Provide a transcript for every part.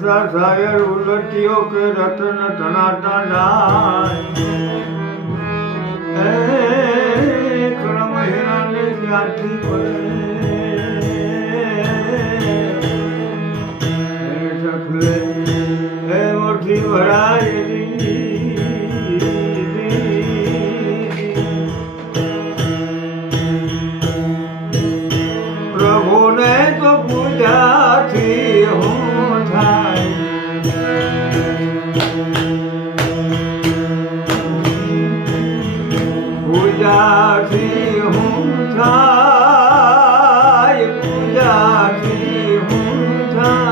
સાયર ઉલટીઓ કે રતન ધનાતા જાય. ક્રમ હિરાને ક્યાંથી પડે. ભરાયેલી પ્રભુને તો પૂજાથી હું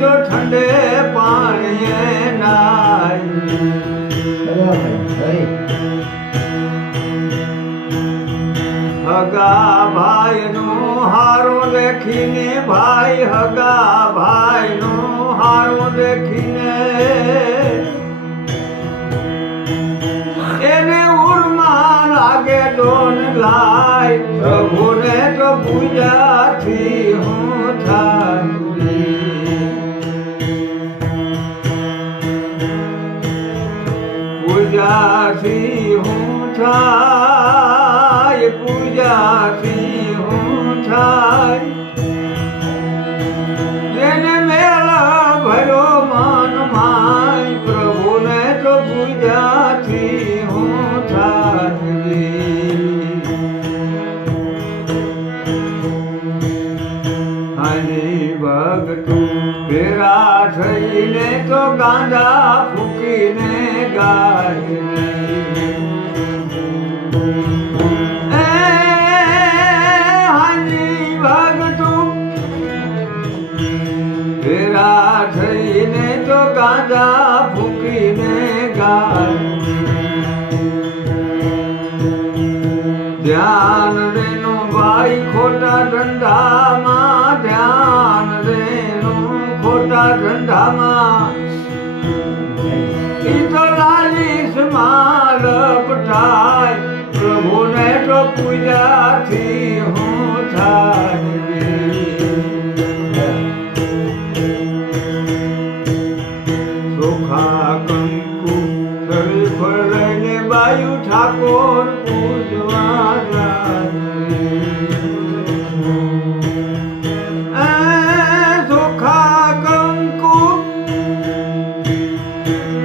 તો ઠંડે પાણીએ નાય. હગા ભાઈ નું હારું દેખીને ભાઈ હગા ભાઈ નું હારું દેખીને પૂજાથી હું થાય, પૂજાથી હું થાય. જેને મેળા ભર્યો મન માય, પ્રભુને તો પૂજાથી હું થાય. હની ભગતું ભેરા થઈને ગાંડા ફૂકીને ગાય. ધ્યાન રેનું ભાઈ ખોટા ધંધામાં, ધ્યાન રેનું ખોટા ધંધામાં. લાલીશમાં લપટાય પ્રભુને તો પૂજાથી ચોખા કંકુ લઈને બાયુ ઠાકોર પૂજવા જાય સુખા કંકુ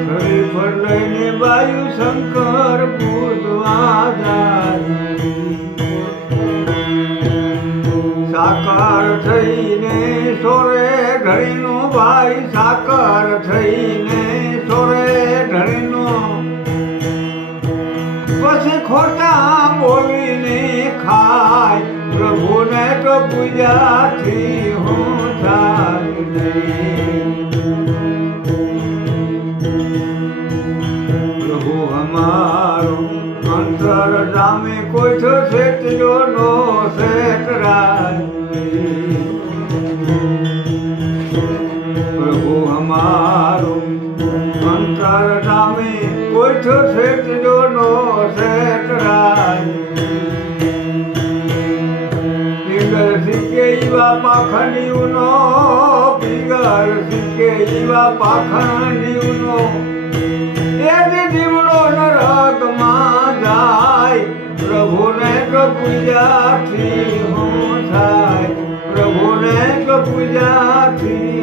શરીર લઈને બાયુ શંકર પૂજવા જાય સાકાર થઈને સોરે ઘડીનું ભાઈ સાકર થઈને સોરે ઢળીનો. પછી ખોટા બોલીને ખાય, પ્રભુને તો પૂજાથી હું થાય પ્રભુ અમારું અંતર જામે કોઈ તો શેઠિયો નો શેઠરાય તો શેઠિયો નો શેઠરાય પીગર શીખે ઈવા પાખંડીયુનો એથી દીવડો નરકમાં જાય, પ્રભુને તો પૂજાથી હું થાય, પ્રભુને તો પૂજાથી